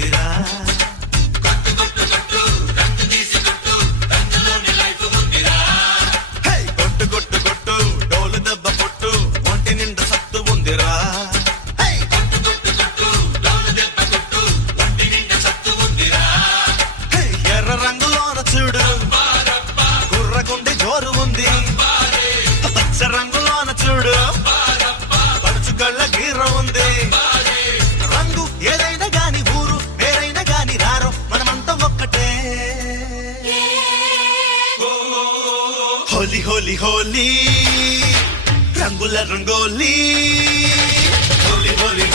ఉందిరా. కొట్టు కొట్టు కొట్టు డోలు దెబ్బ కొట్టు ఒంటి నిండా సత్తు ఉందిరా. ఎర్ర రంగులోన చూడు గుర్రగుండి జోరు ఉంది. పచ్చ రంగులోన చూడు పడుచుకళ్ళ గీర ఉంది. రంగు ఏదైనా గాని ఊరు వేరైనా గాని రారో మనమంతా ఒక్కటే. హోలీ హోలీ హోలీ రంగుల రంగోలీ. హోలీ హోలీ